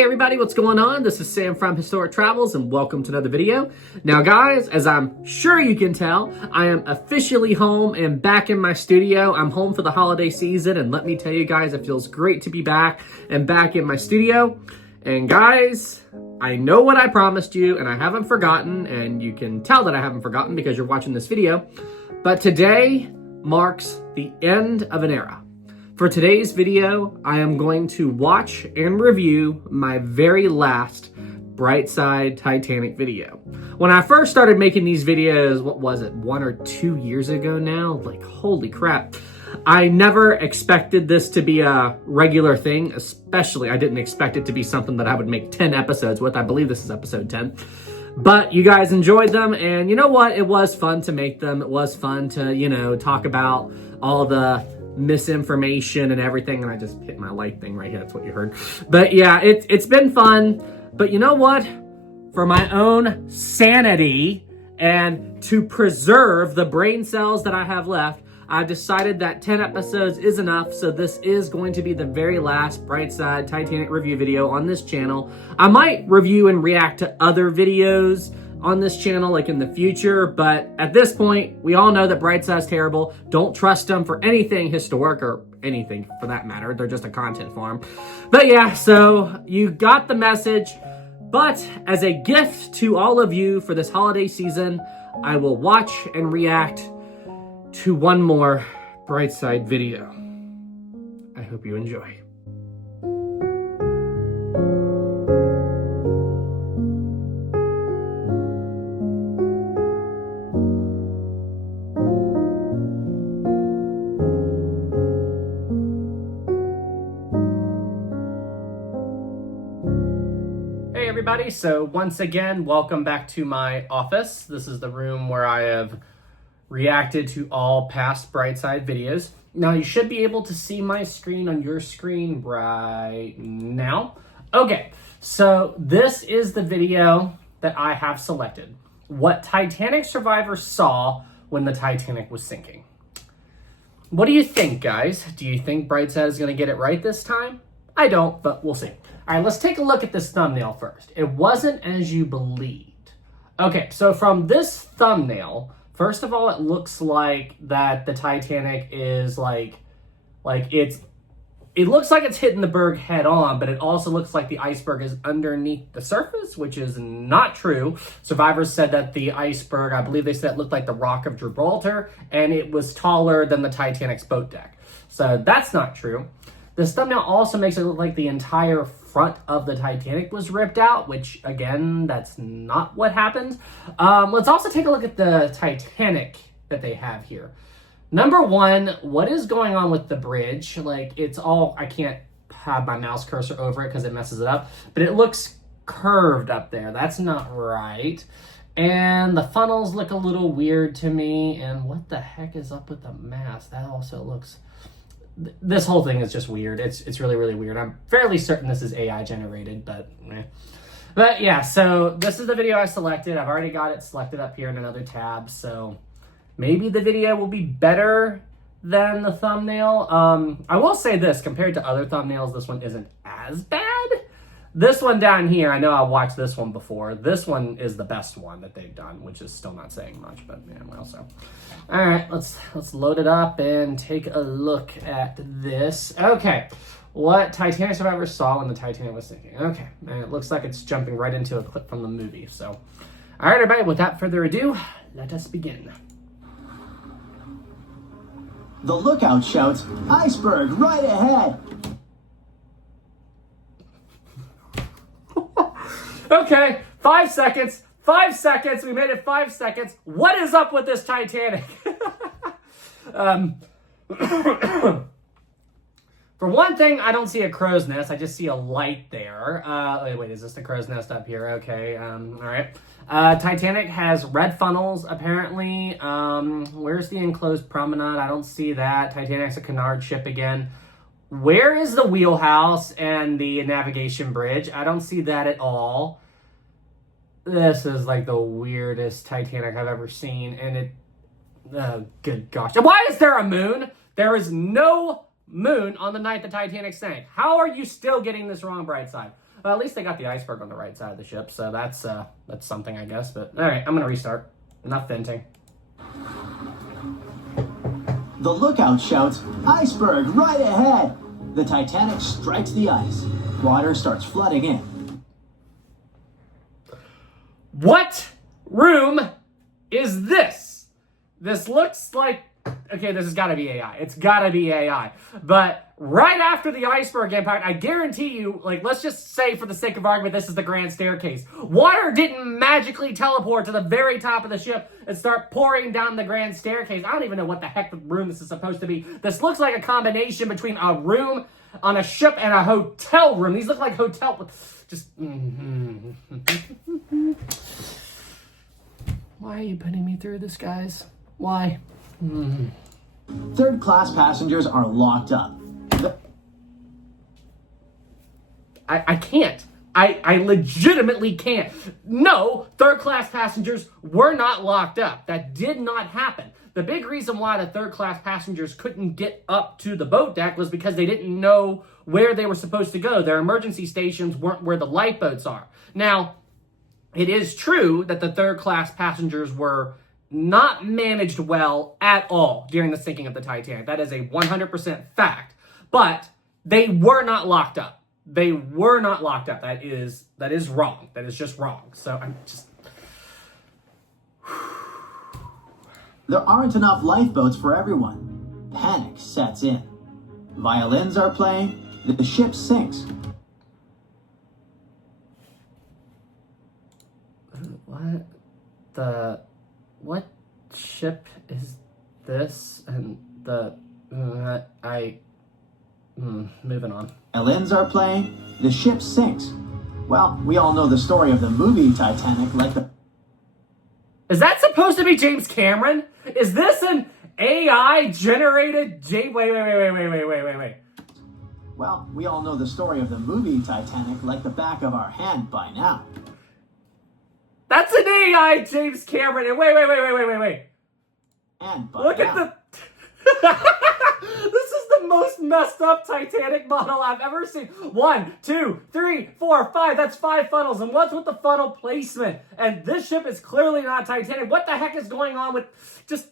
Hey everybody, what's going on? This is Sam from Historic Travels and welcome to another video. Now guys, as I'm sure you can tell, I am officially home and back in my studio. I'm home for the holiday season and let me tell you guys, it feels great to be back and back in my studio. And guys, I know what I promised you and I haven't forgotten, and you can tell that I haven't forgotten because you're watching this video. But today marks the end of an era. For today's video, I am going to watch and review my very last Bright Side Titanic video. When I first started making these videos, what was it, 1 or 2 years ago now? Like, holy crap. I never expected this to be a regular thing, especially I didn't expect it to be something that I would make 10 episodes with. I believe this is episode 10. But you guys enjoyed them, and you know what? It was fun to make them. It was fun to, talk about all the misinformation and everything, and I just hit my light thing right here. That's what you heard. But yeah, it's been fun. But you know what? For my own sanity and to preserve the brain cells that I have left, I've decided that 10 episodes is enough, so this is going to be the very last Bright Side Titanic review video on this channel. I might review and react to other videos on this channel like in the future, but at this point, we all know that Bright Side's terrible. Don't trust them for anything historic or anything for that matter. They're just a content farm. But yeah, so you got the message. But as a gift to all of you for this holiday season, I will watch and react to one more Bright Side video. I hope you enjoy. Hey everybody, so once again, welcome back to my office. This is the room where I have reacted to all past Bright Side videos. Now you should be able to see my screen on your screen right now. Okay, so this is the video that I have selected. What Titanic survivors saw when the Titanic was sinking. What do you think, guys? Do you think Bright Side is going to get it right this time? I don't, but we'll see. All right, let's take a look at this thumbnail first. It wasn't as you believed. Okay, so from this thumbnail, first of all, it looks like that the Titanic is it looks like it's hitting the berg head on, but it also looks like the iceberg is underneath the surface, which is not true. Survivors said that the iceberg, I believe they said it looked like the Rock of Gibraltar, and it was taller than the Titanic's boat deck. So that's not true. This thumbnail also makes it look like the entire front of the Titanic was ripped out, which, again, that's not what happened. Let's also take a look at the Titanic that they have here. Number one, what is going on with the bridge? Like, it's all, I can't have my mouse cursor over it because it messes it up, but it looks curved up there. That's not right. And the funnels look a little weird to me. And what the heck is up with the mast? That also looks... This whole thing is just weird. It's really, really weird. I'm fairly certain this is AI generated, but eh. But yeah, so this is the video I selected. I've already got it selected up here in another tab, so maybe the video will be better than the thumbnail. I will say this, compared to other thumbnails, this one isn't as bad. This one down here, I know I watched this one before. This one is the best one that they've done, which is still not saying much, but yeah, well, so. All right, let's load it up and take a look at this. Okay, what Titanic survivors saw when the Titanic was sinking. Okay, and it looks like it's jumping right into a clip from the movie. So, all right, everybody, without further ado, let us begin. The lookout shouts, "Iceberg right ahead!" Okay, 5 seconds. 5 seconds. We made it 5 seconds. What is up with this Titanic? For one thing, I don't see a crow's nest. I just see a light there. Wait, is this the crow's nest up here? Okay, all right. Titanic has red funnels, apparently. Where's the enclosed promenade? I don't see that. Titanic's a canard ship again. Where is the wheelhouse and the navigation bridge? I don't see that at all. This is like the weirdest Titanic I've ever seen, and it... Oh, good gosh. Why is there a moon? There is no moon on the night the Titanic sank. How are you still getting this wrong, Bright Side? Well, at least they got the iceberg on the right side of the ship, so that's something, I guess. But all right, I'm gonna restart. Enough venting. The lookout shouts, "Iceberg right ahead!" The Titanic strikes the ice. Water starts flooding in. What room is this? This looks like... Okay, this has got to be AI. It's got to be AI. But right after the iceberg impact, I guarantee you, like, let's just say for the sake of argument, this is the grand staircase. Water didn't magically teleport to the very top of the ship and start pouring down the grand staircase. I don't even know what the heck the room this is supposed to be. This looks like a combination between a room on a ship and a hotel room. These look like hotel... Just... Why are you putting me through this, guys? Why? Third-class passengers are locked up. I can't. I legitimately can't. No, third-class passengers were not locked up. That did not happen. The big reason why the third-class passengers couldn't get up to the boat deck was because they didn't know where they were supposed to go. Their emergency stations weren't where the lifeboats are. Now, it is true that the third-class passengers were not managed well at all during the sinking of the Titanic. That is a 100% fact. But they were not locked up. They were not locked up. That is wrong. That is just wrong. So I'm just... There aren't enough lifeboats for everyone. Panic sets in. Violins are playing. The ship sinks. What ship is this? And moving on. Violins are playing. The ship sinks. Well, we all know the story of the movie Titanic, like the... Is that supposed to be James Cameron? Is this an AI-generated... Wait. Well, we all know the story of the movie Titanic like the back of our hand by now. That's an AI James Cameron. And wait. And by Look now. at the... This is the most messed up Titanic model I've ever seen. 1, 2, 3, 4, 5. That's 5 funnels. And what's with the funnel placement? And this ship is clearly not Titanic. What the heck is going on with... Just...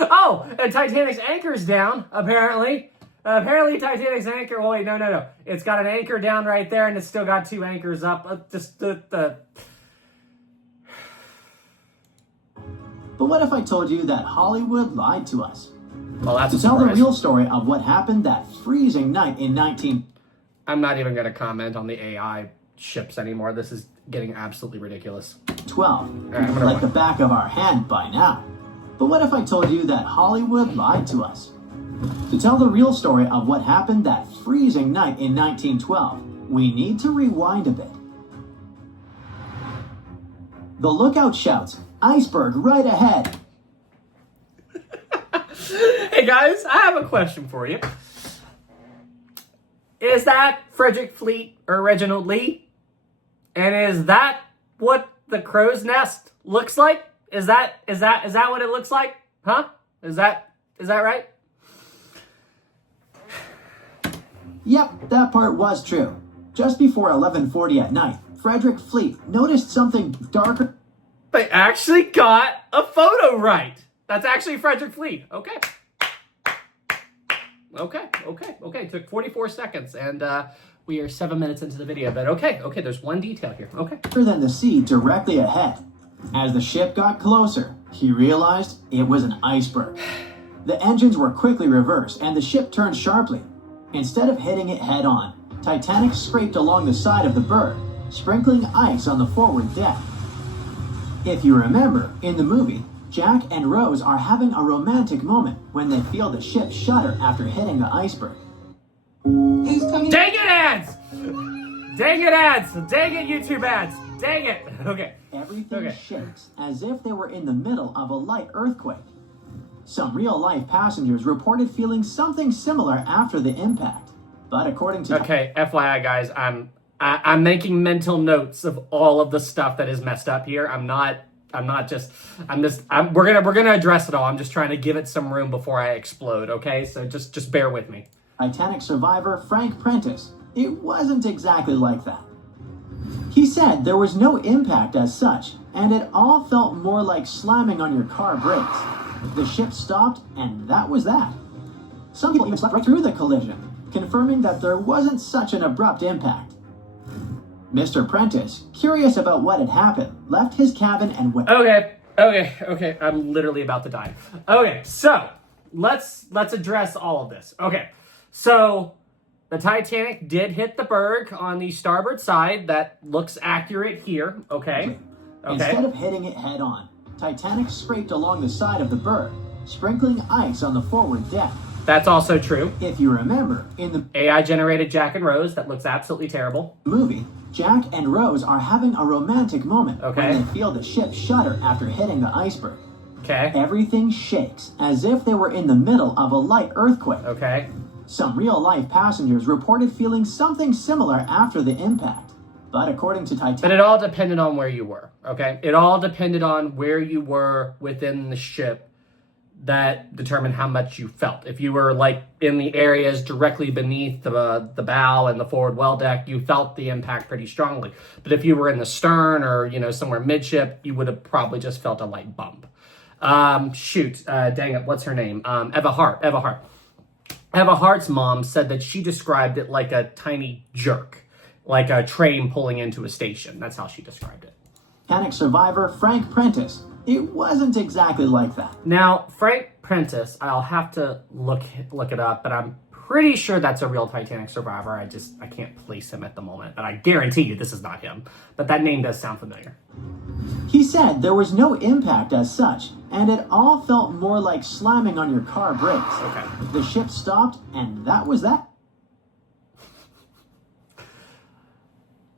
Oh, and Titanic's anchor's down, apparently. Apparently Titanic's anchor... Oh, wait, no. It's got an anchor down right there, and it's still got 2 anchors up. But what if I told you that Hollywood lied to us? Well, that's to tell the real story of what happened that freezing night in 19... I'm not even going to comment on the AI ships anymore. This is getting absolutely ridiculous. 12. Like the back of our hand by now. But what if I told you that Hollywood lied to us? To tell the real story of what happened that freezing night in 1912, we need to rewind a bit. The lookout shouts, "Iceberg right ahead!" Hey guys, I have a question for you. Is that Frederick Fleet or Reginald Lee? And is that what the crow's nest looks like? Is that what it looks like? Huh? Is that right? Yep, that part was true. Just before 11:40 at night, Frederick Fleet noticed something darker. They actually got a photo right. That's actually Frederick Fleet. Okay. Took 44 seconds, and we are 7 minutes into the video. But okay, there's one detail here. Okay. Than the sea directly ahead. As the ship got closer, he realized it was an iceberg. The engines were quickly reversed, and the ship turned sharply. Instead of hitting it head-on, Titanic scraped along the side of the berg, sprinkling ice on the forward deck. If you remember, in the movie, Jack and Rose are having a romantic moment when they feel the ship shudder after hitting the iceberg. Dang it, ads! Dang it, ads! Dang it, YouTube ads! Dang it! Okay. Everything shakes as if they were in the middle of a light earthquake. Some real-life passengers reported feeling something similar after the impact. But according to... Okay, FYI, guys, I'm making mental notes of all of the stuff that is messed up here. We're gonna address it all. I'm just trying to give it some room before I explode, okay? So just bear with me. Titanic survivor Frank Prentice it wasn't exactly like that. He said there was no impact as such, and it all felt more like slamming on your car brakes. The ship stopped, and that was that. Some people even slept right through the collision, confirming that there wasn't such an abrupt impact. Mr. Prentice, curious about what had happened, left his cabin and went... Okay. I'm literally about to die. Okay, so let's address all of this. Okay, so the Titanic did hit the berg on the starboard side. That looks accurate here. Okay. Instead of hitting it head on, Titanic scraped along the side of the berg, sprinkling ice on the forward deck. That's also true. If you remember, in the AI-generated Jack and Rose, that looks absolutely terrible. Movie, Jack and Rose are having a romantic moment Okay. when they feel the ship shudder after hitting the iceberg. Okay. Everything shakes as if they were in the middle of a light earthquake. Okay. Some real-life passengers reported feeling something similar after the impact. But according to Titanic... But it all depended on where you were, okay? It all depended on where you were within the ship that determined how much you felt. If you were like in the areas directly beneath the bow and the forward well deck, you felt the impact pretty strongly. But if you were in the stern or, somewhere midship, you would have probably just felt a light bump. Dang it, what's her name? Eva Hart. Eva Hart's mom said that she described it like a tiny jerk, like a train pulling into a station. That's how she described it. Titanic survivor Frank Prentice. It wasn't exactly like that. Now, Frank Prentice, I'll have to look it up, but I'm pretty sure that's a real Titanic survivor. I can't place him at the moment, but I guarantee you this is not him. But that name does sound familiar. He said there was no impact as such, and it all felt more like slamming on your car brakes. Okay. The ship stopped, and that was that.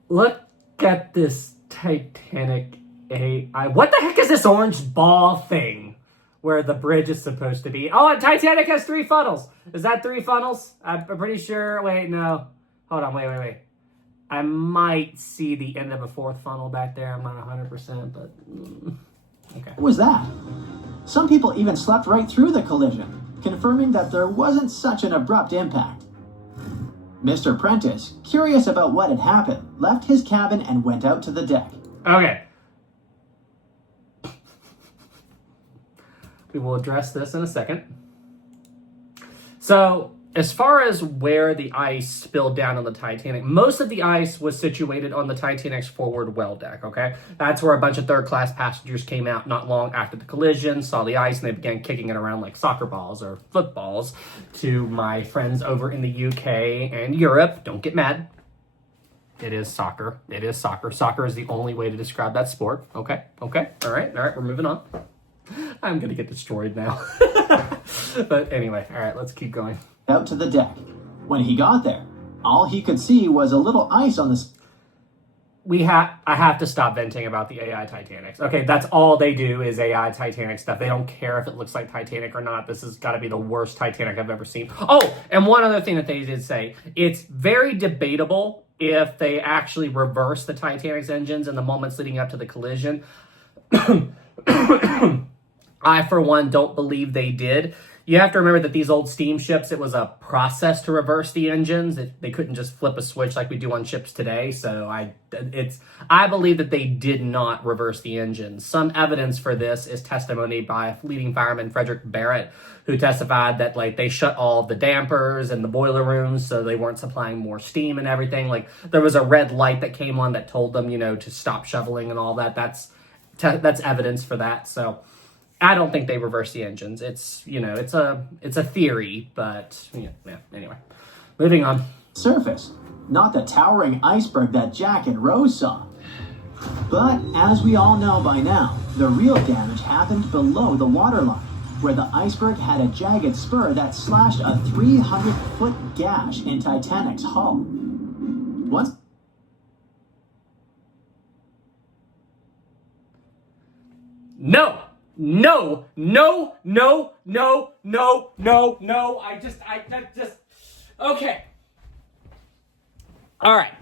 Look at this Titanic AI. What the heck is this orange ball thing where the bridge is supposed to be? Oh, and Titanic has 3 funnels. Is that 3 funnels? I'm pretty sure. Wait, no. Hold on, wait. I might see the end of a 4th funnel back there. I'm not 100%, but... Okay. What was that? Some people even slept right through the collision, confirming that there wasn't such an abrupt impact. Mr. Prentice, curious about what had happened, left his cabin and went out to the deck. Okay. We will address this in a second. So, as far as where the ice spilled down on the Titanic, most of the ice was situated on the Titanic's forward well deck, okay? That's where a bunch of third-class passengers came out not long after the collision, saw the ice, and they began kicking it around like soccer balls or footballs. To my friends over in the UK and Europe, don't get mad. It is soccer. Soccer is the only way to describe that sport. Okay. All right, we're moving on. I'm gonna get destroyed now. But anyway, all right, let's keep going. Out to the deck. When he got there, all he could see was a little ice on the... I have to stop venting about the AI Titanics. Okay, that's all they do is AI Titanic stuff. They don't care if it looks like Titanic or not. This has got to be the worst Titanic I've ever seen. Oh, and one other thing that they did say, it's very debatable if they actually reversed the Titanic's engines in the moments leading up to the collision. I, for one, don't believe they did. You have to remember that these old steamships, it was a process to reverse the engines. They couldn't just flip a switch like we do on ships today. So I believe that they did not reverse the engines. Some evidence for this is testimony by leading fireman Frederick Barrett, who testified that they shut all of the dampers and the boiler rooms so they weren't supplying more steam and everything. There was a red light that came on that told them, to stop shoveling and all that. That's evidence for that. So I don't think they reversed the engines. It's a theory, but anyway. Moving on. Surface, not the towering iceberg that Jack and Rose saw. But as we all know by now, the real damage happened below the waterline, where the iceberg had a jagged spur that slashed a 300-foot gash in Titanic's hull. Once No. I just, okay. All right.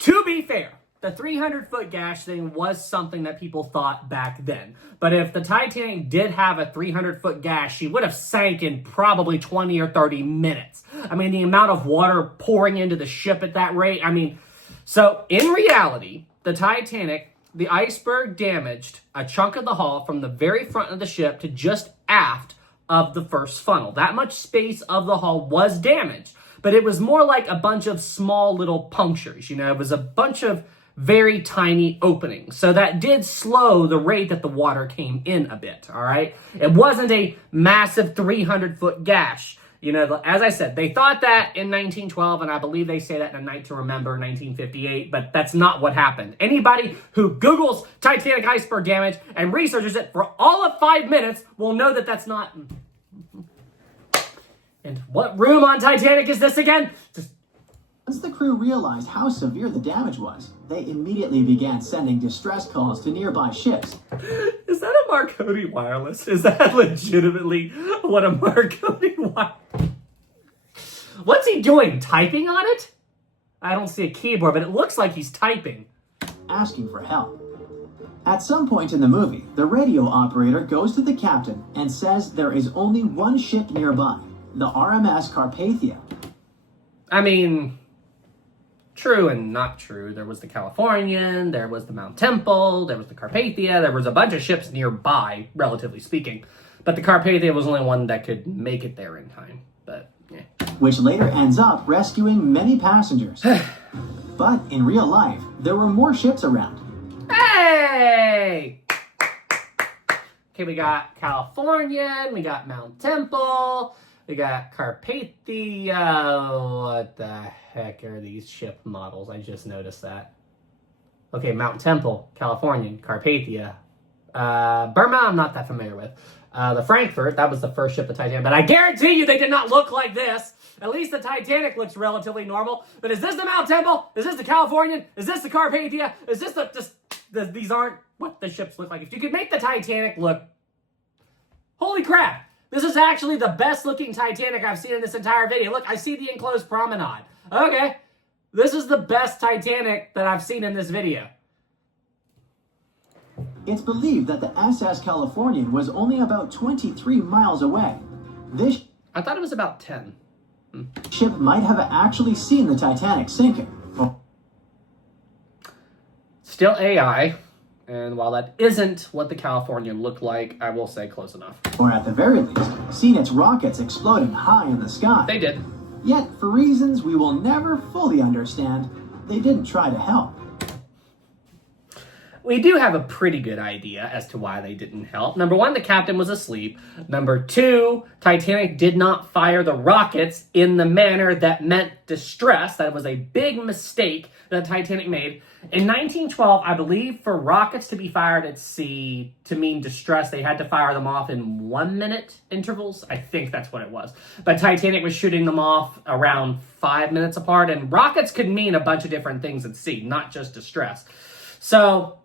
To be fair, the 300-foot gash thing was something that people thought back then. But if the Titanic did have a 300-foot gash, she would have sank in probably 20 or 30 minutes. I mean, the amount of water pouring into the ship at that rate. I mean, so in reality, the Titanic, the iceberg damaged a chunk of the hull from the very front of the ship to just aft of the first funnel. That much space of the hull was damaged, but it was more like a bunch of small little punctures. You know, it was a bunch of very tiny openings. So that did slow the rate that the water came in a bit, all right? It wasn't a massive 300-foot gash. You know, as I said, they thought that in 1912, and I believe they say that in A Night to Remember, 1958, but that's not what happened. Anybody who Googles Titanic iceberg damage and researches it for all of 5 minutes will know that that's not... And what room on Titanic is this again? Once the crew realized how severe the damage was, they immediately began sending distress calls to nearby ships. Is that a Marconi wireless? Is that legitimately what a Marconi wireless? What's he doing? Typing on it? I don't see a keyboard, but it looks like he's typing. Asking for help. At some point in the movie, the radio operator goes to the captain and says there is only one ship nearby, the RMS Carpathia. I mean, true and not true. There was the Californian, there was the Mount Temple, there was the Carpathia, there was a bunch of ships nearby, relatively speaking. But the Carpathia was only one that could make it there in time. But, yeah. Which later ends up rescuing many passengers. But in real life, there were more ships around. Hey! Okay, we got Californian, we got Mount Temple, we got Carpathia. What the heck are these ship models? I just noticed that. Okay, Mount Temple, Californian, Carpathia. Burma, I'm not that familiar with. The Frankfurt, that was the first ship, the Titanic. But I guarantee you they did not look like this. At least the Titanic looks relatively normal. But is this the Mount Temple? Is this the Californian? Is this the Carpathia? Is this these aren't what the ships look like. If you could make the Titanic look... Holy crap! This is actually the best looking Titanic I've seen in this entire video. Look, I see the enclosed promenade. Okay, this is the best Titanic that I've seen in this video. It's believed that the SS Californian was only about 23 miles away. This I thought it was about 10. ship might have actually seen the Titanic sinking. Still AI, and while that isn't what the Californian looked like, I will say close enough. Or at the very least, seen its rockets exploding high in the sky. They did. Yet, for reasons we will never fully understand, they didn't try to help. We do have a pretty good idea as to why they didn't help. Number one, the captain was asleep. Number two, Titanic did not fire the rockets in the manner that meant distress. That was a big mistake that Titanic made. In 1912, I believe for rockets to be fired at sea to mean distress, they had to fire them off in 1 minute intervals. I think that's what it was. But Titanic was shooting them off around 5 minutes apart, and rockets could mean a bunch of different things at sea, not just distress. So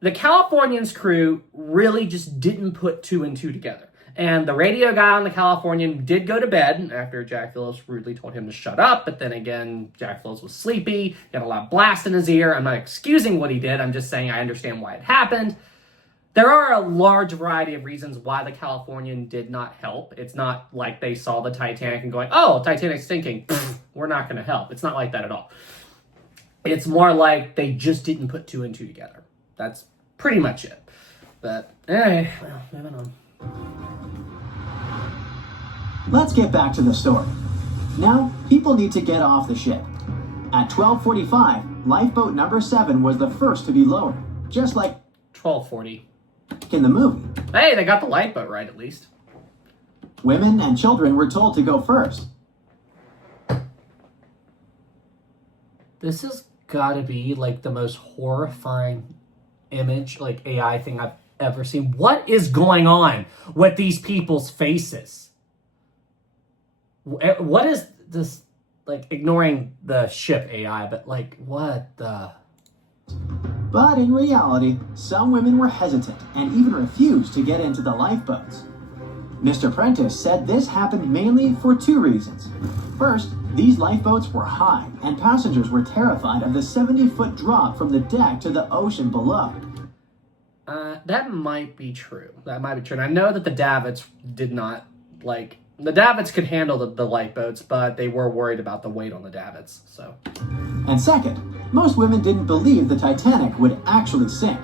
the Californian's crew really just didn't put two and two together. And the radio guy on the Californian did go to bed after Jack Phillips rudely told him to shut up. But then again, Jack Phillips was sleepy. He had a loud blast in his ear. I'm not excusing what he did. I'm just saying I understand why it happened. There are a large variety of reasons why the Californian did not help. It's not like they saw the Titanic and going, oh, Titanic's sinking. Pfft, we're not going to help. It's not like that at all. It's more like they just didn't put two and two together. That's pretty much it. But, anyway, well, moving on. Let's get back to the story. Now, people need to get off the ship. At 12:45, lifeboat number 7 was the first to be lowered, just like 12:40. in the movie. Hey, they got the lifeboat right at least. Women and children were told to go first. This has got to be like the most horrifying image, like AI thing I've ever seen. What is going on with these people's faces? What is this, like, ignoring the ship AI, but like, what the... But in reality, some women were hesitant and even refused to get into the lifeboats. Mr. Prentice said this happened mainly for two reasons. First, these lifeboats were high, and passengers were terrified of the 70-foot drop from the deck to the ocean below. That might be true. That might be true. And I know that the davits did not, like... The davits could handle the lifeboats, but they were worried about the weight on the davits, so... And second, most women didn't believe the Titanic would actually sink.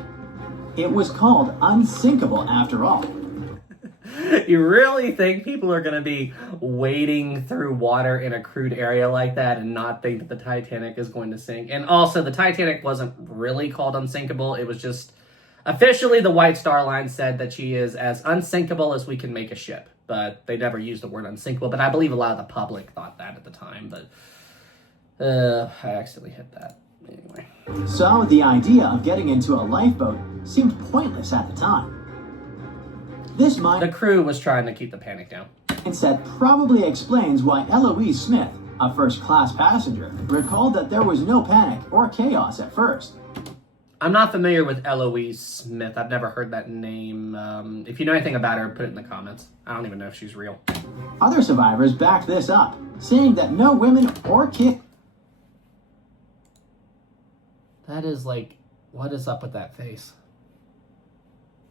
It was called unsinkable after all. You really think people are going to be wading through water in a crude area like that and not think that the Titanic is going to sink? And also, the Titanic wasn't really called unsinkable. It was just... Officially, the White Star Line said that she is as unsinkable as we can make a ship. But they never used the word unsinkable. But I believe a lot of the public thought that at the time. But I accidentally hit that. Anyway. So the idea of getting into a lifeboat seemed pointless at the time. The crew was trying to keep the panic down. Mindset probably explains why Eloise Smith, a first-class passenger, recalled that there was no panic or chaos at first. I'm not familiar with Eloise Smith. I've never heard that name. If you know anything about her, put it in the comments. I don't even know if she's real. Other survivors backed this up, saying that no women or kids... That is like, what is up with that face?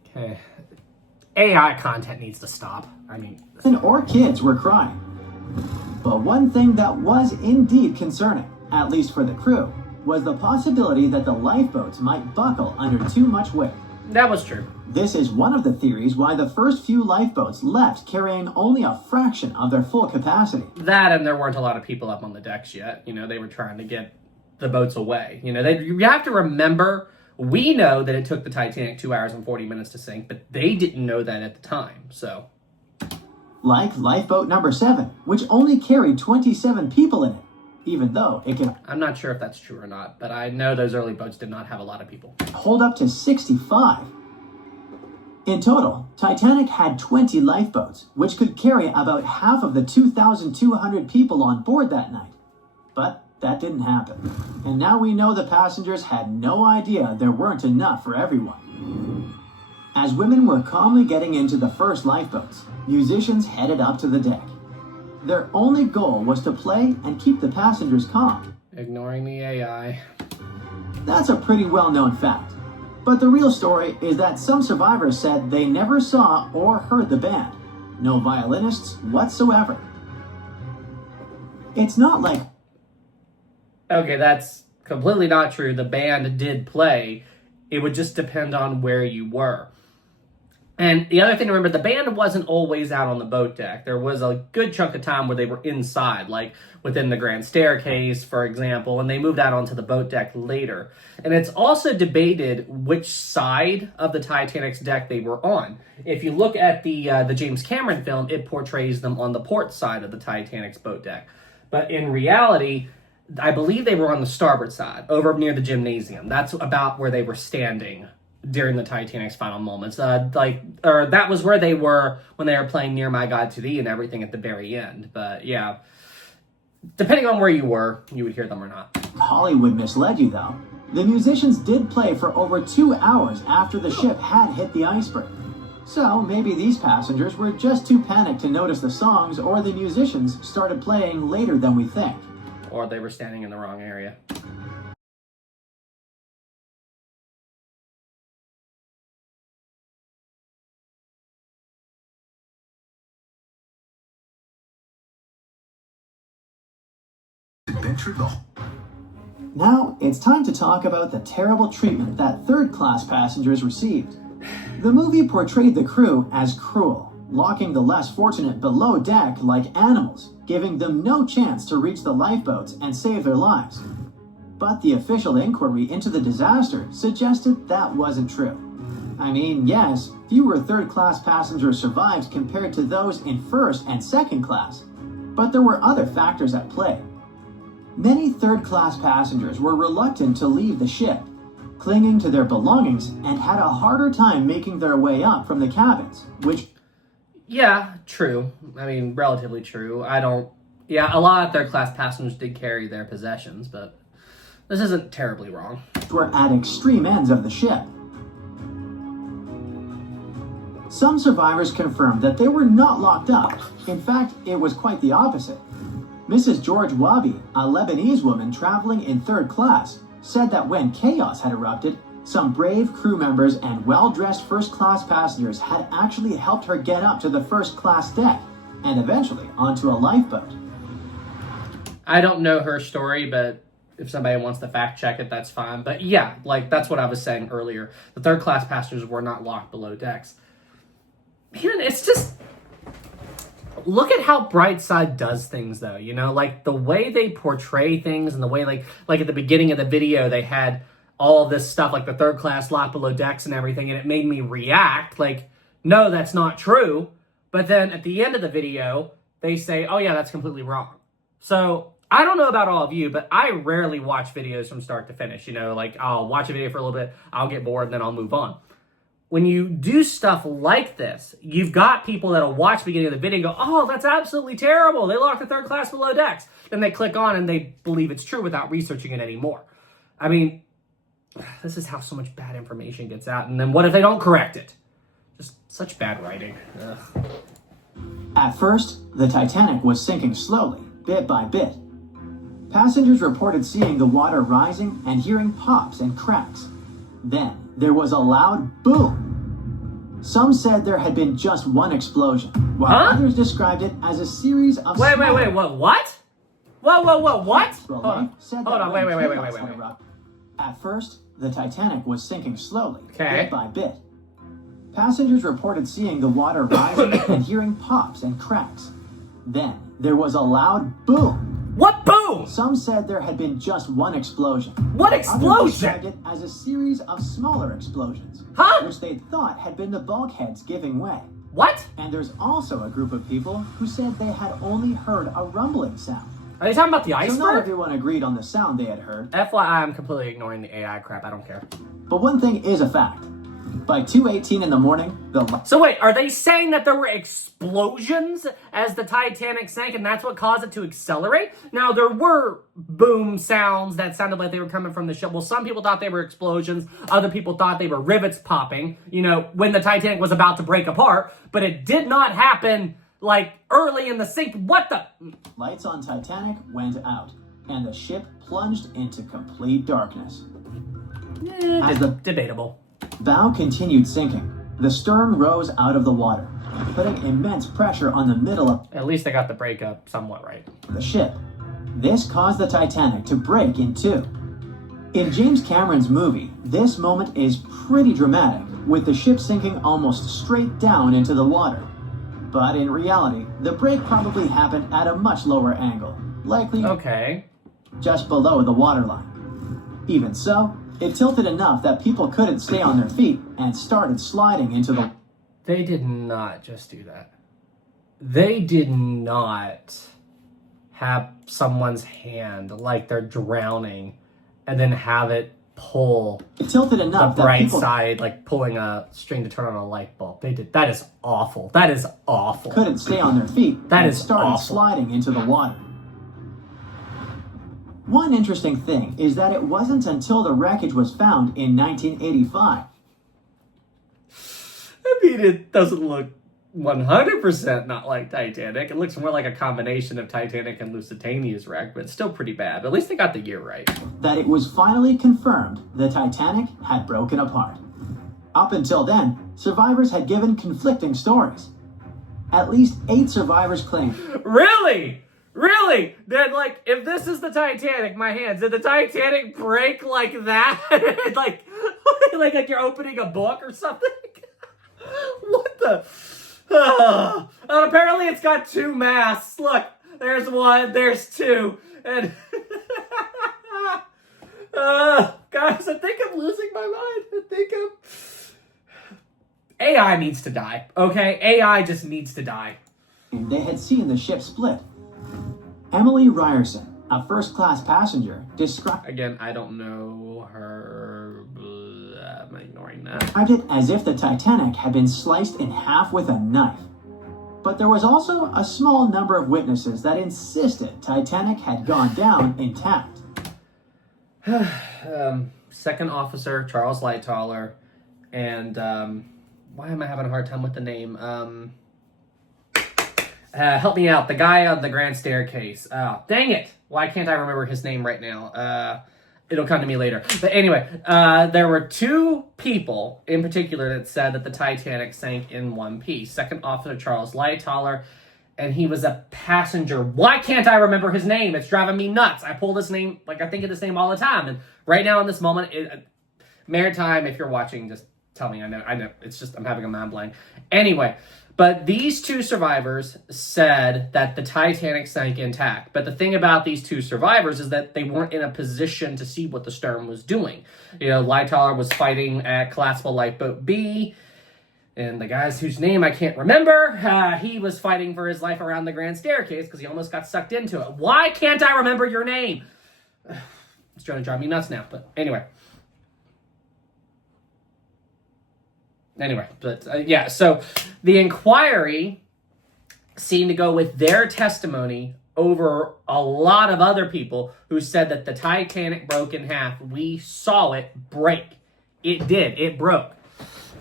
Okay. AI content needs to stop. I mean... or kids were crying. But one thing that was indeed concerning, at least for the crew, was the possibility that the lifeboats might buckle under too much weight. That was true. This is one of the theories why the first few lifeboats left carrying only a fraction of their full capacity. That, and there weren't a lot of people up on the decks yet. You know, they were trying to get the boats away. You know, you have to remember, we know that it took the Titanic 2 hours and 40 minutes to sink, but they didn't know that at the time, so. Like lifeboat number 7, which only carried 27 people in it. Even though it can... I'm not sure if that's true or not, but I know those early boats did not have a lot of people. Hold up to 65. In total, Titanic had 20 lifeboats, which could carry about half of the 2,200 people on board that night. But that didn't happen. And now we know the passengers had no idea there weren't enough for everyone. As women were calmly getting into the first lifeboats, musicians headed up to the deck. Their only goal was to play and keep the passengers calm. Ignoring the AI. That's a pretty well-known fact. But the real story is that some survivors said they never saw or heard the band. No violinists whatsoever. It's not like... Okay, that's completely not true. The band did play. It would just depend on where you were. And the other thing to remember, the band wasn't always out on the boat deck. There was a good chunk of time where they were inside, like within the grand staircase, for example, and they moved out onto the boat deck later. And it's also debated which side of the Titanic's deck they were on. If you look at the James Cameron film, it portrays them on the port side of the Titanic's boat deck. But in reality, I believe they were on the starboard side, over near the gymnasium. That's about where they were standing during the Titanic's final moments. That was where they were when they were playing Near My God to Thee and everything at the very end. But yeah, depending on where you were, you would hear them or not. Hollywood misled you, though. The musicians did play for over 2 hours after the ship had hit the iceberg. So maybe these passengers were just too panicked to notice the songs, or the musicians started playing later than we think. Or they were standing in the wrong area. Now, it's time to talk about the terrible treatment that third-class passengers received. The movie portrayed the crew as cruel, locking the less fortunate below deck like animals, giving them no chance to reach the lifeboats and save their lives. But the official inquiry into the disaster suggested that wasn't true. I mean, yes, fewer third-class passengers survived compared to those in first and second class, but there were other factors at play. Many third-class passengers were reluctant to leave the ship, clinging to their belongings, and had a harder time making their way up from the cabins, which... Yeah, true. I mean, relatively true. Yeah, a lot of third-class passengers did carry their possessions, but this isn't terribly wrong. ...were at extreme ends of the ship. Some survivors confirmed that they were not locked up. In fact, it was quite the opposite. Mrs. George Wabi, a Lebanese woman traveling in third class, said that when chaos had erupted, some brave crew members and well-dressed first-class passengers had actually helped her get up to the first-class deck and eventually onto a lifeboat. I don't know her story, but if somebody wants to fact check it, that's fine. But yeah, like that's what I was saying earlier. The third-class passengers were not locked below decks. Man, it's just... Look at how Bright Side does things, though. You know, like the way they portray things and the way, like at the beginning of the video, they had all this stuff, like the third class locked below decks and everything, and it made me react like, no, that's not true. But then at the end of the video, they say, oh yeah, that's completely wrong. So I don't know about all of you, but I rarely watch videos from start to finish. You know, like I'll watch a video for a little bit, I'll get bored, and then I'll move on. When you do stuff like this, you've got people that'll watch the beginning of the video and go, oh, that's absolutely terrible. They locked the third class below decks. Then they click on and they believe it's true without researching it anymore. I mean, this is how so much bad information gets out. And then what if they don't correct it? Just such bad writing. Ugh. At first, the Titanic was sinking slowly, bit by bit. Passengers reported seeing the water rising and hearing pops and cracks. Then, there was a loud boom. Some said there had been just one explosion, while others described it as a series of... Wait, what? Whoa, what? Hold on, wait. At first, the Titanic was sinking slowly, Okay. bit by bit. Passengers reported seeing the water rising and hearing pops and cracks. Then, there was a loud boom. What boom? Some said there had been just one explosion. What Others explosion? described it as a series of smaller explosions, Huh? which they thought had been the bulkheads giving way. What? And there's also a group of people who said they had only heard a rumbling sound. Are they talking about the So not iceberg? everyone agreed on the sound they had heard. FYI, I'm completely ignoring the AI crap. I don't care. But one thing is a fact. By 2:18 in the morning, So wait, are they saying that there were explosions as the Titanic sank and that's what caused it to accelerate? Now, there were boom sounds that sounded like they were coming from the ship. Well, some people thought they were explosions. Other people thought they were rivets popping, you know, when the Titanic was about to break apart. But it did not happen, like, early in the sink. What the... lights on Titanic went out, and the ship plunged into complete darkness. As the Debatable. bow continued sinking, the stern rose out of the water, putting immense pressure on the middle of At least they got the breakup somewhat right. the ship. This caused the Titanic to break in two. In James Cameron's movie, this moment is pretty dramatic, with the ship sinking almost straight down into the water. But in reality, the break probably happened at a much lower angle, likely Okay. just below the waterline. Even so, it tilted enough that people couldn't stay on their feet and started sliding into the... They did not just do that. They did not have someone's hand like they're drowning and then have it pull It tilted the enough that bright people side, like pulling a string to turn on a light bulb. They did. That is awful. That is awful. couldn't stay on their feet That and is started awful. sliding into the water. One interesting thing is that it wasn't until the wreckage was found in 1985 I mean, it doesn't look 100% not like Titanic. It looks more like a combination of Titanic and Lusitania's wreck, but it's still pretty bad. But at least they got the year right. that it was finally confirmed the Titanic had broken apart. Up until then, survivors had given conflicting stories. At least 8 survivors claimed Really? Really? Then, like, if this is the Titanic, my hands, did the Titanic break like that? like you're opening a book or something? What the? And apparently it's got 2 masts. Look, there's 1, there's 2. And guys, I think I'm losing my mind. I think AI needs to die, okay? AI just needs to die. they had seen the ship split. Emily Ryerson, a first-class passenger, described Again, I don't know her. I'm ignoring that. it as if the Titanic had been sliced in half with a knife. But there was also a small number of witnesses that insisted Titanic had gone down intact. Second Officer Charles Lightoller and why am I having a hard time with the name? Help me out. The guy on the grand staircase. Dang it. Why can't I remember his name right now? It'll come to me later. But anyway, there were two people in particular that said that the Titanic sank in one piece. Second Officer Charles Lightoller, and he was a passenger. Why can't I remember his name? It's driving me nuts. I pull this name, like I think of this name all the time. And right now in this moment, Maritime, if you're watching, just tell me. I know. It's just, I'm having a mind blank. Anyway, but these two survivors said that the Titanic sank intact. But the thing about these two survivors is that they weren't in a position to see what the stern was doing. You know, Lightoller was fighting at collapsible Lifeboat B, and the guy's whose name I can't remember, he was fighting for his life around the grand staircase because he almost got sucked into it. Why can't I remember your name? It's trying to drive me nuts now, but anyway. Yeah, so the inquiry seemed to go with their testimony over a lot of other people who said that the Titanic broke in half. We saw it break. It did. It broke.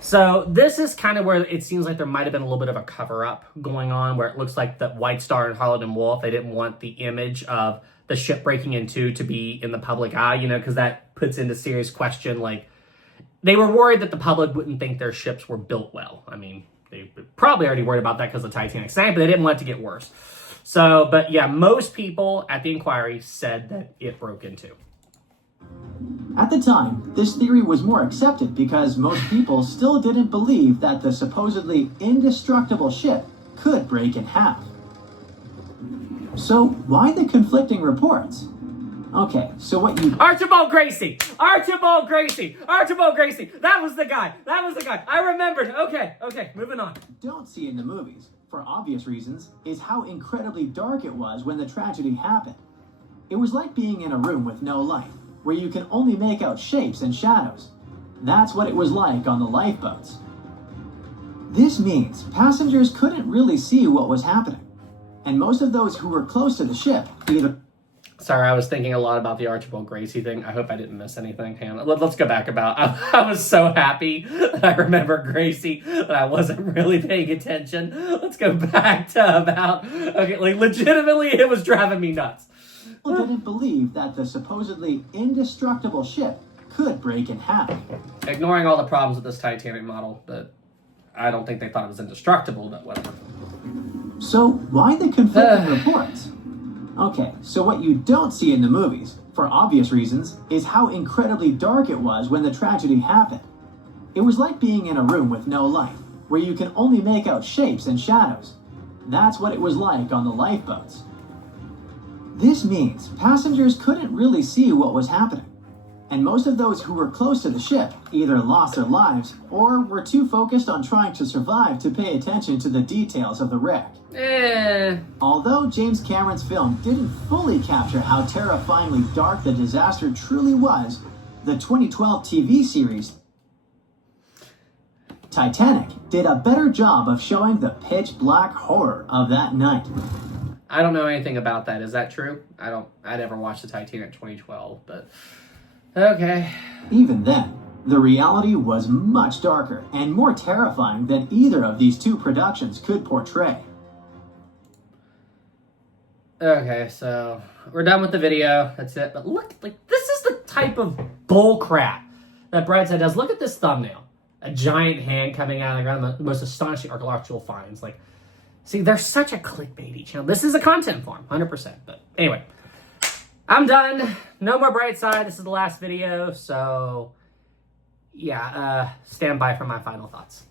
So this is kind of where it seems like there might have been a little bit of a cover-up going on, where it looks like that White Star and Harland & Wolff, they didn't want the image of the ship breaking in two to be in the public eye, you know, because that puts into serious question, like, they were worried that the public wouldn't think their ships were built well. I mean, they were probably already worried about that because the Titanic sank, but they didn't want it to get worse. So, but yeah, most people at the inquiry said that it broke in two. At the time, this theory was more accepted because most people still didn't believe that the supposedly indestructible ship could break in half. So, why the conflicting reports? Okay, so what you... Archibald Gracie! Archibald Gracie! Archibald Gracie! That was the guy! That was the guy! I remembered! Okay, moving on. Don't see in the movies, for obvious reasons, is how incredibly dark it was when the tragedy happened. It was like being in a room with no light, where you can only make out shapes and shadows. That's what it was like on the lifeboats. This means passengers couldn't really see what was happening, and most of those who were close to the ship either... Sorry, I was thinking a lot about the Archibald Gracie thing. I hope I didn't miss anything. Hang on. Let's go back about... I was so happy that I remember Gracie, but I wasn't really paying attention. Let's go back to about... Okay, like, legitimately, it was driving me nuts. People didn't believe that the supposedly indestructible ship could break in half. Ignoring all the problems with this Titanic model, but I don't think they thought it was indestructible, but whatever. So, why the conflicting reports? Okay, so what you don't see in the movies, for obvious reasons, is how incredibly dark it was when the tragedy happened. It was like being in a room with no light, where you can only make out shapes and shadows. That's what it was like on the lifeboats. This means passengers couldn't really see what was happening, and most of those who were close to the ship either lost their lives or were too focused on trying to survive to pay attention to the details of the wreck. Although James Cameron's film didn't fully capture how terrifyingly dark the disaster truly was, the 2012 TV series Titanic did a better job of showing the pitch black horror of that night. I don't know anything about that. Is that true? I never watched the Titanic 2012, but okay. Even then, the reality was much darker and more terrifying than either of these two productions could portray. Okay, so we're done with the video. That's it. But look, like, this is the type of bull crap that Bright Side does. Look at this thumbnail. A giant hand coming out of the ground, the most astonishing archaeological finds. Like, see, they're such a clickbaity channel. This is a content farm, 100%. But anyway, I'm done. No more Bright Side. This is the last video. So, yeah, stand by for my final thoughts.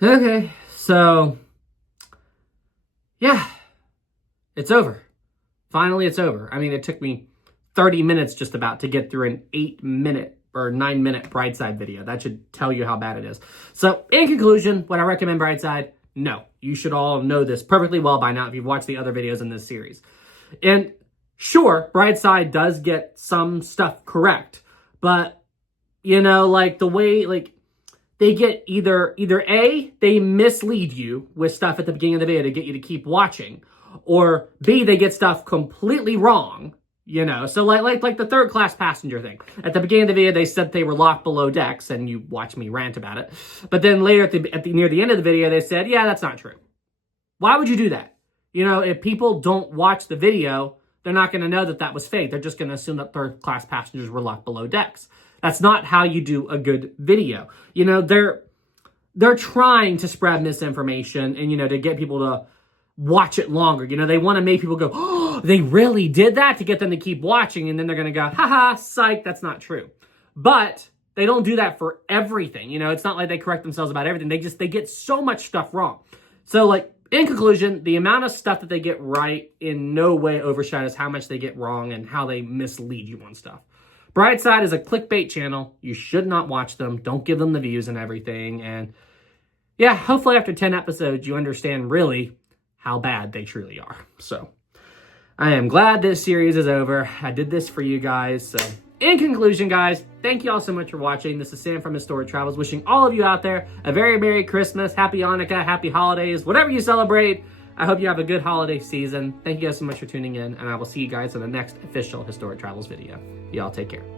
Okay, so, yeah, it's over. Finally, it's over. I mean, it took me 30 minutes just about to get through an 8-minute or 9-minute Bright Side video. That should tell you how bad it is. So, in conclusion, would I recommend Bright Side? No. You should all know this perfectly well by now if you've watched the other videos in this series. And sure, Bright Side does get some stuff correct, but, you know, like, the way, like, they get either A, they mislead you with stuff at the beginning of the video to get you to keep watching, or B, they get stuff completely wrong You know, so like the third class passenger thing. At the beginning of the video, they said they were locked below decks, and you watch me rant about it. But then later near the end of the video, they said, yeah, that's not true. Why would you do that? You know, if people don't watch the video, they're not going to know that that was fake. They're just going to assume that third class passengers were locked below decks. That's not how you do a good video. You know, they're trying to spread misinformation and, you know, to get people to watch it longer. You know, they want to make people go, oh, they really did that, to get them to keep watching. And then they're going to go, haha, psych, that's not true. But they don't do that for everything. You know, it's not like they correct themselves about everything. They get so much stuff wrong. So, like, in conclusion, the amount of stuff that they get right in no way overshadows how much they get wrong and how they mislead you on stuff. Bright Side is a clickbait channel. You should not watch them. Don't give them the views and everything. And yeah, hopefully after 10 episodes, you understand really how bad they truly are. So I am glad this series is over. I did this for you guys. So in conclusion, guys, thank you all so much for watching. This is Sam from Historic Travels, wishing all of you out there a very Merry Christmas, Happy Hanukkah, Happy Holidays, whatever you celebrate. I hope you have a good holiday season. Thank you guys so much for tuning in, and I will see you guys in the next official Historic Travels video. Y'all take care.